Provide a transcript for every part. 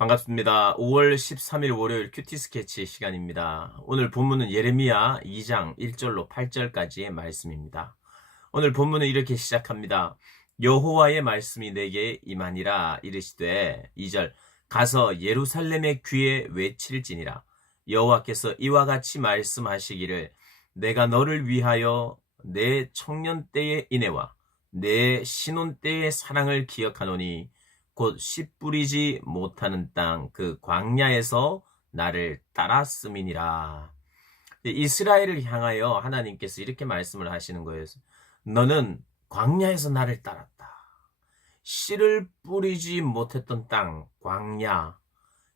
반갑습니다. 5월 13일 월요일 큐티 스케치 시간입니다. 오늘 본문은 예레미야 2장 1절로 8절까지의 말씀입니다. 오늘 본문은 이렇게 시작합니다. 여호와의 말씀이 내게 임하니라 이르시되 2절 가서 예루살렘의 귀에 외칠지니라 여호와께서 이와 같이 말씀하시기를 내가 너를 위하여 내 청년 때의 인애와 내 신혼 때의 사랑을 기억하노니 곧 씨 뿌리지 못하는 땅 그 광야에서 나를 따랐음이니라. 이스라엘을 향하여 하나님께서 이렇게 말씀을 하시는 거예요. 너는 광야에서 나를 따랐다. 씨를 뿌리지 못했던 땅, 광야,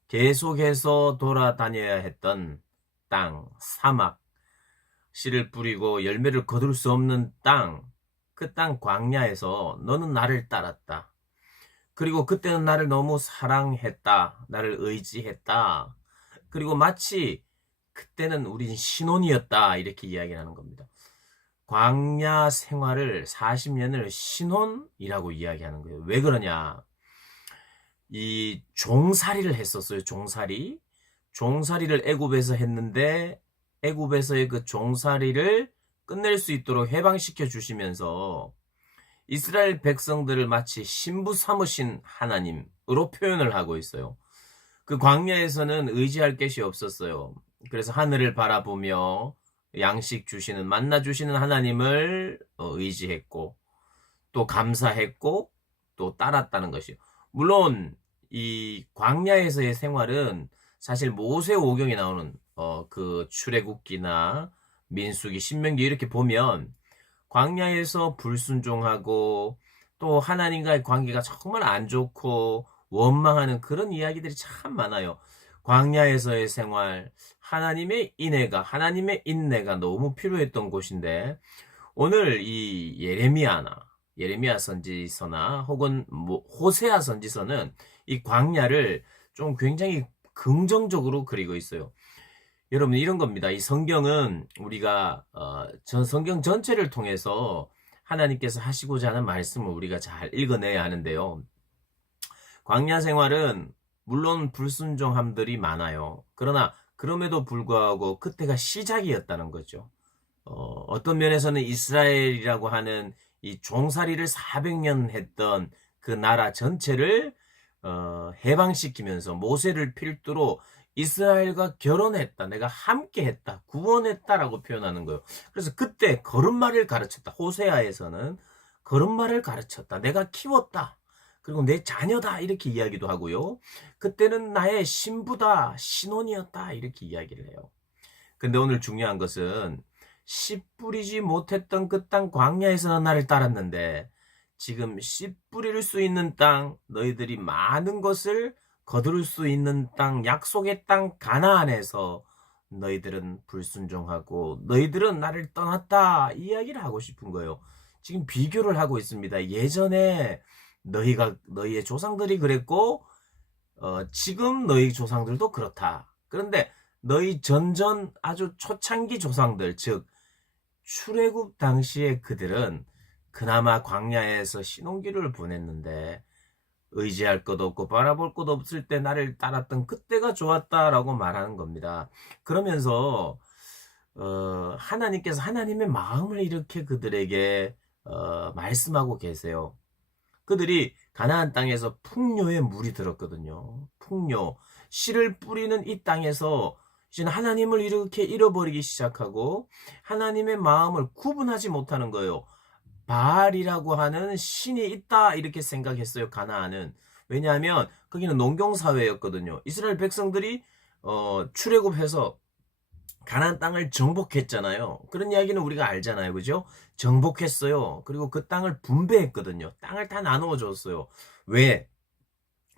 계속해서 돌아다녀야 했던 땅, 사막, 씨를 뿌리고 열매를 거둘 수 없는 땅, 그 땅 광야에서 너는 나를 따랐다. 그리고 그때는 나를 너무 사랑했다. 나를 의지했다. 그리고 마치 그때는 우린 신혼이었다. 이렇게 이야기하는 겁니다. 광야 생활을 40년을 신혼이라고 이야기하는 거예요. 왜 그러냐? 이 종살이를 했었어요. 종살이. 종살이를 애굽에서 했는데 애굽에서의 그 종살이를 끝낼 수 있도록 해방시켜 주시면서 이스라엘 백성들을 마치 신부 삼으신 하나님으로 표현을 하고 있어요. 그 광야에서는 의지할 것이 없었어요. 그래서 하늘을 바라보며 양식 주시는 만나 주시는 하나님을 의지했고 또 감사했고 또 따랐다는 것이요. 물론 이 광야에서의 생활은 사실 모세오경에 나오는 그 출애굽기나 민수기, 신명기 이렇게 보면 광야에서 불순종하고 또 하나님과의 관계가 정말 안 좋고 원망하는 그런 이야기들이 참 많아요. 광야에서의 생활, 하나님의 인애가, 하나님의 인내가 너무 필요했던 곳인데 오늘 이 예레미야 선지서나 혹은 호세아 선지서는 이 광야를 좀 굉장히 긍정적으로 그리고 있어요. 여러분 이런 겁니다. 이 성경은 우리가 전 성경 전체를 통해서 하나님께서 하시고자 하는 말씀을 우리가 잘 읽어내야 하는데요. 광야 생활은 물론 불순종함들이 많아요. 그러나 그럼에도 불구하고 그때가 시작이었다는 거죠. 어떤 면에서는 이스라엘이라고 하는 이 종살이를 400년 했던 그 나라 전체를 해방시키면서 모세를 필두로 이스라엘과 결혼했다. 내가 함께했다. 구원했다라고 표현하는 거예요. 그래서 그때 걸음마를 가르쳤다. 호세아에서는 걸음마를 가르쳤다. 내가 키웠다. 그리고 내 자녀다. 이렇게 이야기도 하고요. 그때는 나의 신부다. 신혼이었다. 이렇게 이야기를 해요. 근데 오늘 중요한 것은 씨 뿌리지 못했던 그 땅 광야에서는 나를 따랐는데 지금 씨 뿌릴 수 있는 땅, 너희들이 많은 것을 거두를 수 있는 땅, 약속의 땅 가나안에서 너희들은 불순종하고 너희들은 나를 떠났다 이야기를 하고 싶은 거예요. 지금 비교를 하고 있습니다. 예전에 너희의 조상들이 그랬고 지금 너희 조상들도 그렇다. 그런데 너희 전전 아주 초창기 조상들, 즉 출애굽 당시에 그들은 그나마 광야에서 신혼기를 보냈는데 의지할 것 없고 바라볼 것 없을 때 나를 따랐던 그때가 좋았다라고 말하는 겁니다. 그러면서 하나님께서 하나님의 마음을 이렇게 그들에게 말씀하고 계세요. 그들이 가나안 땅에서 풍요의 물이 들었거든요. 풍요, 씨를 뿌리는 이 땅에서 이제 하나님을 이렇게 잃어버리기 시작하고 하나님의 마음을 구분하지 못하는 거예요. 바알이라고 하는 신이 있다 이렇게 생각했어요. 가나안은. 왜냐하면 거기는 농경사회였거든요. 이스라엘 백성들이 출애굽해서 가나안 땅을 정복했잖아요. 그런 이야기는 우리가 알잖아요. 그죠? 정복했어요. 그리고 그 땅을 분배했거든요. 땅을 다 나누어 줬어요. 왜?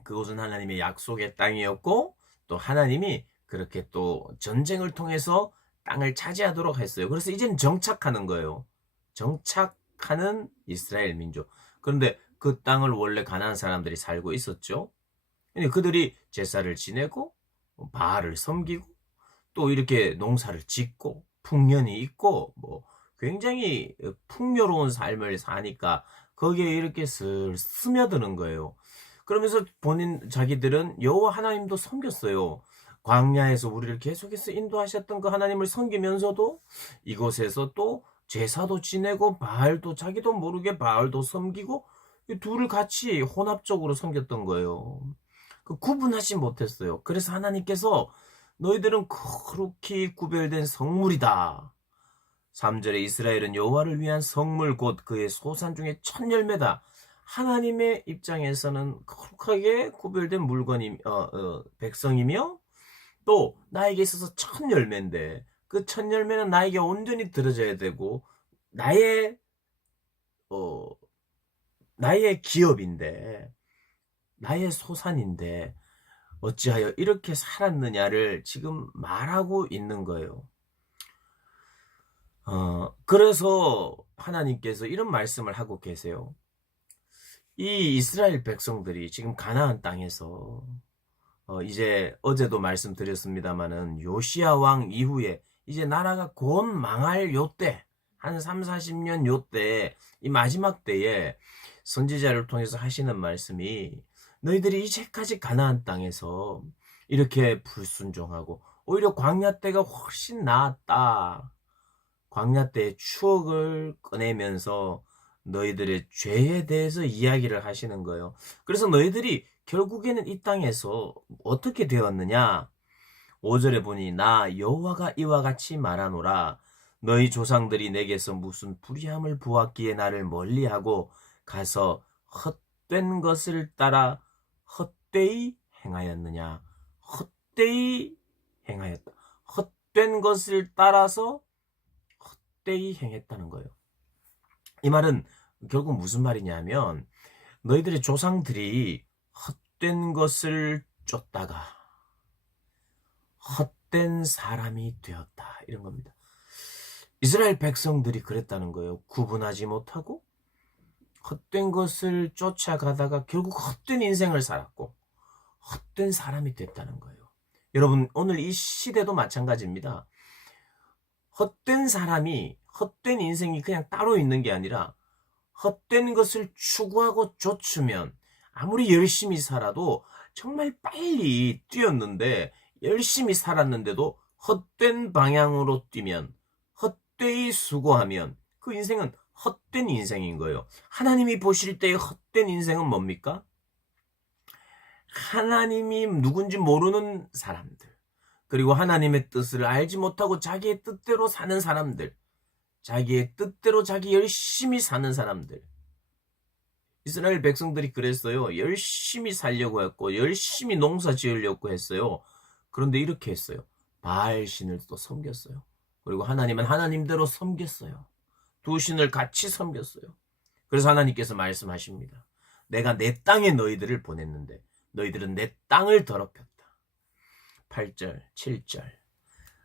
그곳은 하나님의 약속의 땅이었고 또 하나님이 그렇게 또 전쟁을 통해서 땅을 차지하도록 했어요. 그래서 이제는 정착하는 거예요. 정착하는 이스라엘 민족. 그런데 그 땅을 원래 가나안 사람들이 살고 있었죠. 그들이 제사를 지내고 바알을 섬기고 또 이렇게 농사를 짓고 풍년이 있고 뭐 굉장히 풍요로운 삶을 사니까 거기에 이렇게 슬 스며드는 거예요. 그러면서 자기들은 여호와 하나님도 섬겼어요. 광야에서 우리를 계속해서 인도하셨던 그 하나님을 섬기면서도 이곳에서 또 제사도 지내고 바알도 자기도 모르게 바알도 섬기고 이 둘을 같이 혼합적으로 섬겼던 거예요. 그 구분하지 못했어요. 그래서 하나님께서 너희들은 거룩히 구별된 성물이다. 3절에 이스라엘은 여호와를 위한 성물 곧 그의 소산 중에 첫 열매다. 하나님의 입장에서는 거룩하게 구별된 백성이며 또 나에게 있어서 첫 열매인데 그 첫 열매는 나에게 온전히 들어져야 되고 나의 어, 나의 기업인데 나의 소산인데 어찌하여 이렇게 살았느냐를 지금 말하고 있는 거예요. 그래서 하나님께서 이런 말씀을 하고 계세요. 이 이스라엘 백성들이 지금 가나안 땅에서 이제 어제도 말씀드렸습니다마는 요시야 왕 이후에 이제 나라가 곧 망할 요때 한 3, 40년 요때 이 마지막 때에 선지자를 통해서 하시는 말씀이 너희들이 이제까지 가나안 땅에서 이렇게 불순종하고 오히려 광야 때가 훨씬 나았다. 광야 때의 추억을 꺼내면서 너희들의 죄에 대해서 이야기를 하시는 거예요. 그래서 너희들이 결국에는 이 땅에서 어떻게 되었느냐? 5절에 보니 나 여호와가 이와 같이 말하노라. 너희 조상들이 내게서 무슨 불의함을 보았기에 나를 멀리하고 가서 헛된 것을 따라 헛되이 행하였느냐? 헛되이 행하였다. 헛된 것을 따라서 헛되이 행했다는 거예요. 이 말은 결국 무슨 말이냐면 너희들의 조상들이 헛된 것을 쫓다가 헛된 사람이 되었다. 이런 겁니다. 이스라엘 백성들이 그랬다는 거예요. 구분하지 못하고 헛된 것을 쫓아가다가 결국 헛된 인생을 살았고 헛된 사람이 됐다는 거예요. 여러분 오늘 이 시대도 마찬가지입니다. 헛된 사람이 헛된 인생이 그냥 따로 있는 게 아니라 헛된 것을 추구하고 쫓으면 아무리 열심히 살아도 정말 빨리 뛰었는데 열심히 살았는데도 헛된 방향으로 뛰면 헛되이 수고하면 그 인생은 헛된 인생인 거예요. 하나님이 보실 때의 헛된 인생은 뭡니까? 하나님이 누군지 모르는 사람들, 그리고 하나님의 뜻을 알지 못하고 자기의 뜻대로 사는 사람들, 자기의 뜻대로 자기 열심히 사는 사람들. 이스라엘 백성들이 그랬어요. 열심히 살려고 했고 열심히 농사 지으려고 했어요. 그런데 이렇게 했어요. 바알 신을 또 섬겼어요. 그리고 하나님은 하나님대로 섬겼어요. 두 신을 같이 섬겼어요. 그래서 하나님께서 말씀하십니다. 내가 내 땅에 너희들을 보냈는데 너희들은 내 땅을 더럽혔다. 8절, 7절.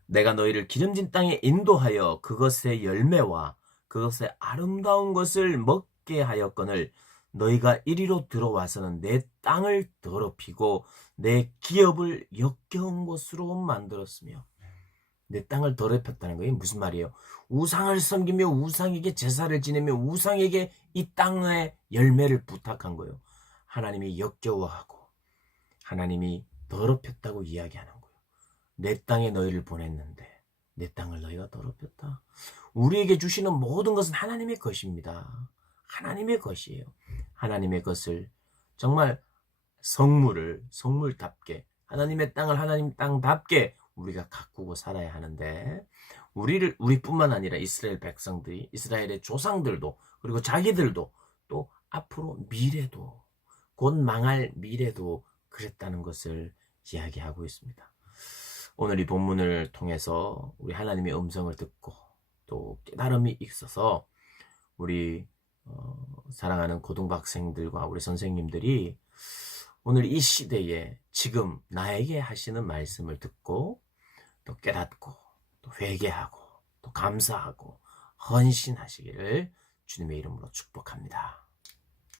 내가 너희를 기름진 땅에 인도하여 그것의 열매와 그것의 아름다운 것을 먹게 하였거늘 너희가 이리로 들어와서는 내 땅을 더럽히고 내 기업을 역겨운 곳으로 만들었으며. 내 땅을 더럽혔다는 거예요. 무슨 말이에요? 우상을 섬기며 우상에게 제사를 지내며 우상에게 이 땅의 열매를 부탁한 거예요. 하나님이 역겨워하고 하나님이 더럽혔다고 이야기하는 거예요. 내 땅에 너희를 보냈는데 내 땅을 너희가 더럽혔다. 우리에게 주시는 모든 것은 하나님의 것입니다. 하나님의 것이에요. 하나님의 것을 정말 성물답게 하나님의 땅을 하나님 땅답게 우리가 가꾸고 살아야 하는데 우리뿐만 아니라 이스라엘 백성들이 이스라엘의 조상들도 그리고 자기들도 또 앞으로 미래도 곧 망할 미래도 그랬다는 것을 이야기하고 있습니다. 오늘 이 본문을 통해서 우리 하나님의 음성을 듣고 또 깨달음이 있어서 우리 사랑하는 고등학생들과 우리 선생님들이 오늘 이 시대에 지금 나에게 하시는 말씀을 듣고 또 깨닫고 또 회개하고 또 감사하고 헌신하시기를 주님의 이름으로 축복합니다.